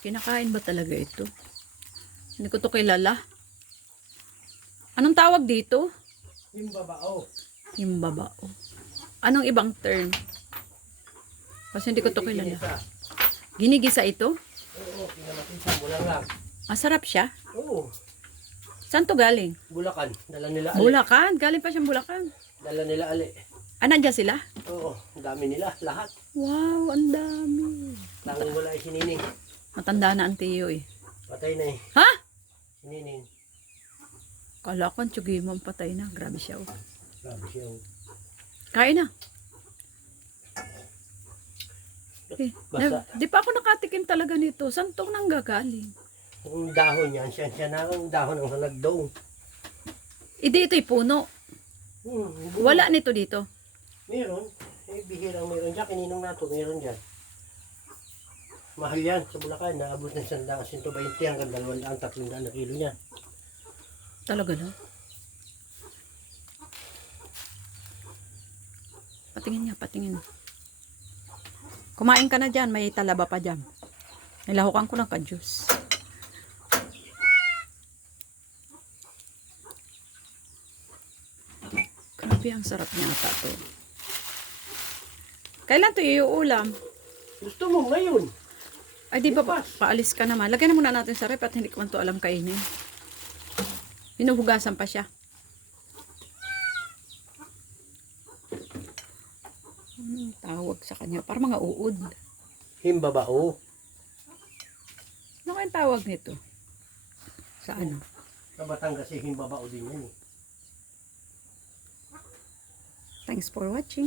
Kinakain ba talaga ito? Hindi ko to kilala. Anong tawag dito? Himbabao. Himbabao. Anong ibang term? Kasi hindi ko to kilala. Ginisa. Ginigisa ito? Oo, pinamatinsan mo lang. Masarap siya. Oo, Saan to galing? Bulacan. Dala nila ali. Bulacan. Galing pa siyang Bulacan. Dala nila ali. Ah, nandyan sila? Oo, ang dami nila. Lahat. Wow, ang dami. Tanging wala ay sinining. Matanda na ang tiyo eh. Patay na eh. Ha? Sinining. Kala ko ang tsugimong patay na. Grabe siya. Oh. Sabi siya. Kain na. Eh, Basta. di pa ako nakatikim talaga nito. Saan tong nanggagaling? Ang dahon yan. Siya na ang dahon ng halagdong. Hindi ito'y puno. Wala nito dito. Meron. Eh, bihirang meron dyan. Kininong nato. Meron dyan. Mahal yan sa Bulacan. Naabot ng 120 hanggang 200-300 na kilo niya. Talaga na. Patingin niya, patingin. Kumain ka na dyan. May talaba pa dyan. Nilahukan ko ng ka-juice. Grabe, ang sarap niya ata to. Kailan to iuulam? Gusto mo ngayon? Ay, di ba paalis ka naman? Lagyan na muna natin sa rep at hindi ko man to alam kainin. Hinuhugasan pa siya. Anong tawag sa kanya? Parang mga uod. Himbabao. Ano kayang tawag nito? Sa ano? Sa Batangas eh, himbabao din yan eh. Thanks for watching.